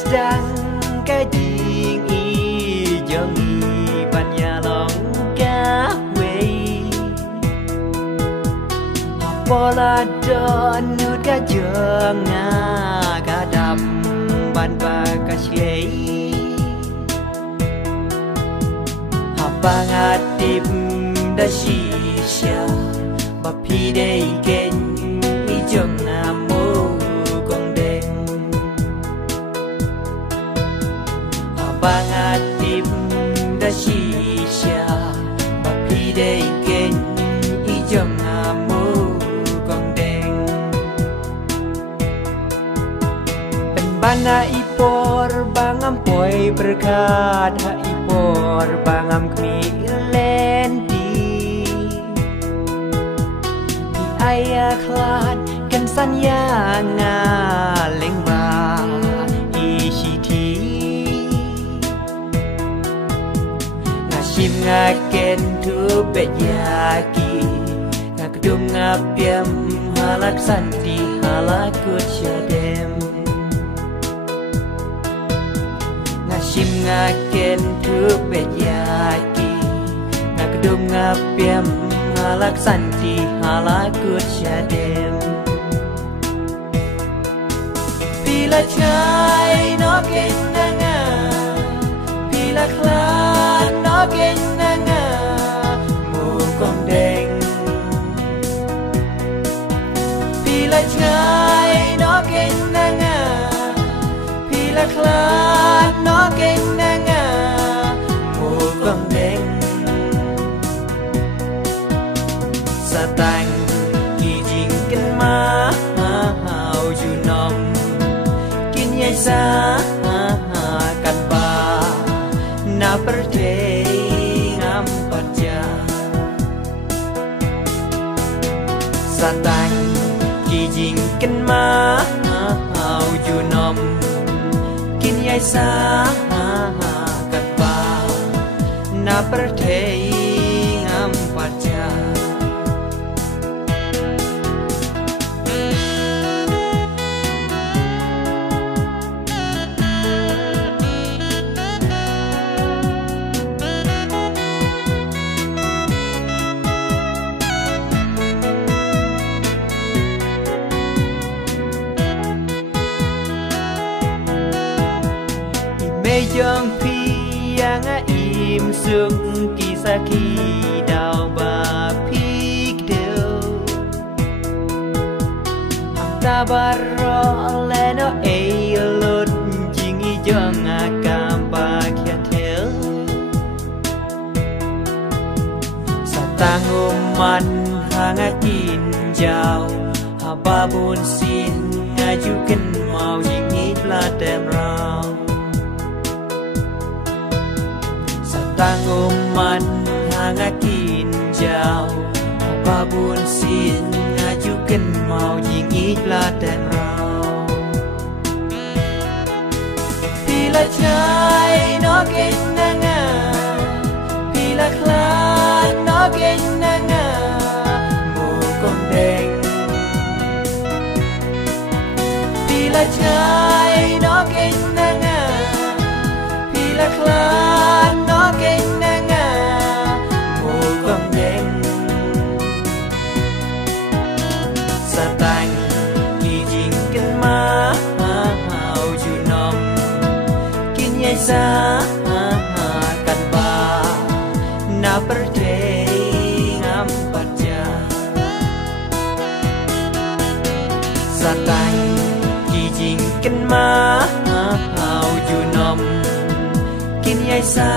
sedang kajing ijongi banyalong gawe pola don nut kajong kadam ban bakasye habang atip da shisha bapi dei ken ijong amu gongdeng habang atip da shisha bapi dei ken ijong amu gongdeng penbana ipor bangam poi berkat ha ipor bangam kmi lendi ayah klan kan sanya ngaleng ba isiti ngasim ngaken tu bejaki ngakdum ngapiam halak santi halakut syadem ngasim ngaken tu bejaki ngakdum ngapiam halak santi halakut syadem bila cai no kenanga bila klan no kenanga mukong deng bila cai no kenanga bila klan no kenanga mukong deng satang kijing ken ma hau junom kin yai sa kan ba na perte ngam patja satang kijing ken ma hau junom kin yai sa kan ba na perte ngam patja Mejong pi yang im sung kisah kidau ba pik deu tabaro leno eilot jingi jong akam ba kyatel satang uman hangakin jau hababun sin ngajukan mau jingi platem rau tanguman hangakin jauh apapun sin ngajukan mau jingit laten rau bila cai no kenanga bila klan no kenanga mukong deng bila cai no kenanga bila klan no kenanga mukong deng satang kijing ken ma hau junom kin yai sa kan ba na perte ngam patja satang kijing ken ma hau junom kin yai sa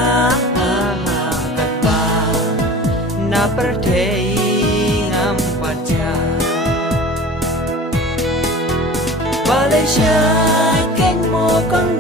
kan ba na perte ngam patja Malaysia ken mo kong